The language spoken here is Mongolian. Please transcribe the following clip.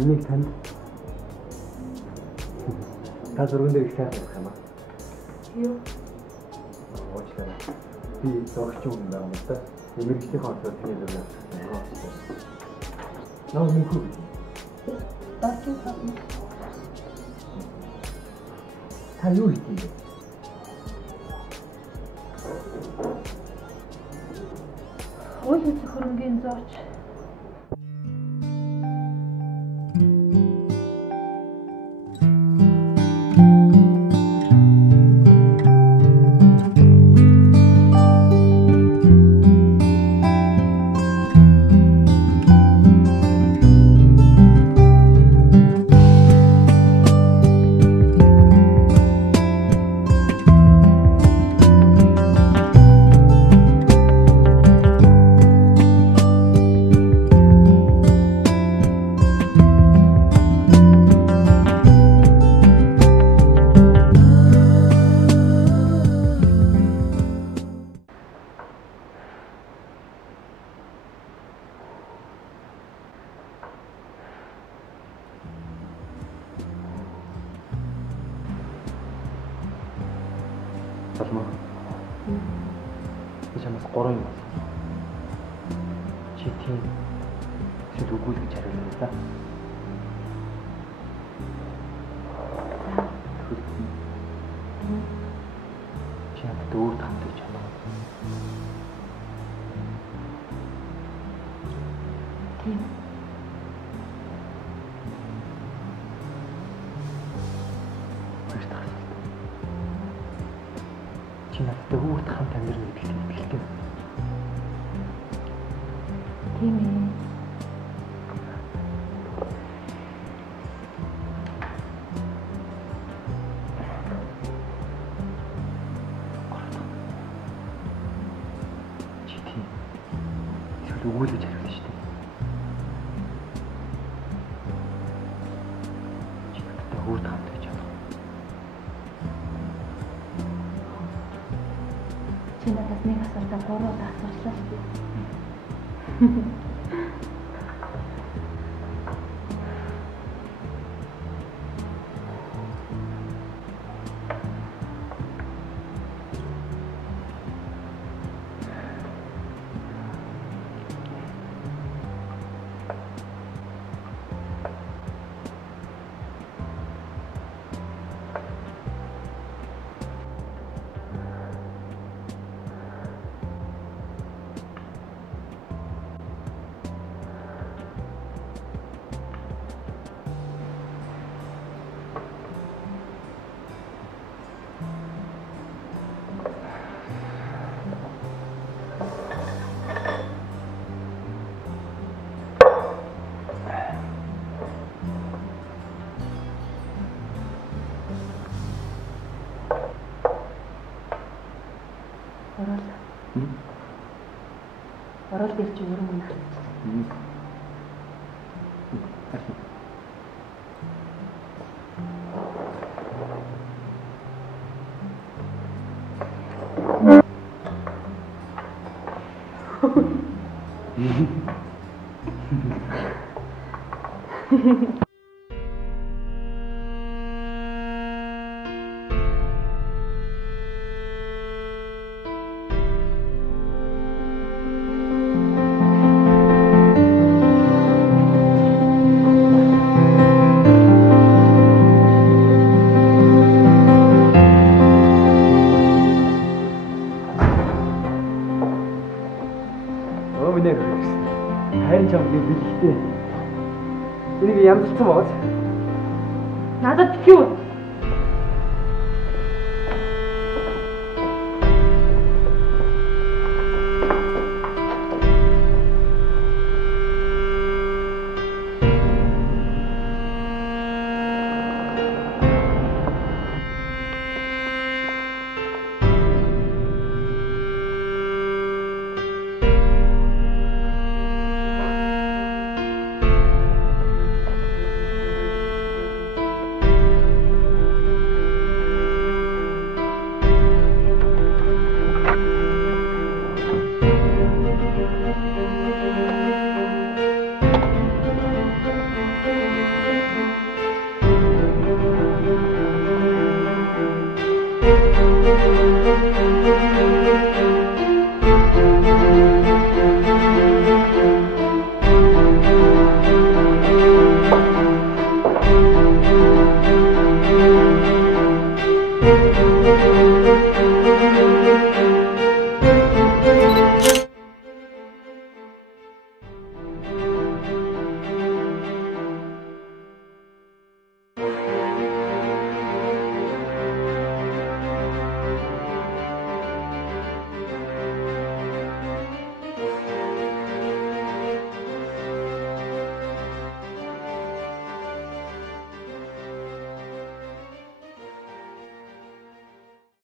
Энийг танд та зурган дээр их сайн байх юм аа. Юу? Уучлаарай. Би зурагч юм байна юм да. Мэргэжлийн хамтад тийм зүйл байна. Наа мөнхөө. Бачин хавна. Та юу хийх юм бэ? Ой, хөрөнгөний зооч. Салма. Би чамаас 3 юм асуусан. Чи тийм зүйл үгүй л гэж хариулна да. Чи надад өөр хамт гэж байна. Тийм. Чи надад өөр хамт амьдрах гэдэгт итгэлтэй. Тийм ээ. Чи тийм зүйл үгүй л гэж хариулна шүү дээ. Чи надад өөр хамт гэж байна. Чи надаас нэг асуултаа 3 удаа асуусан шүү дээ. Орол дээр чи өөрөө мөн хатчих. Харин чам бэлэгтэй. Энийг янзлсан бооч. Надад юу?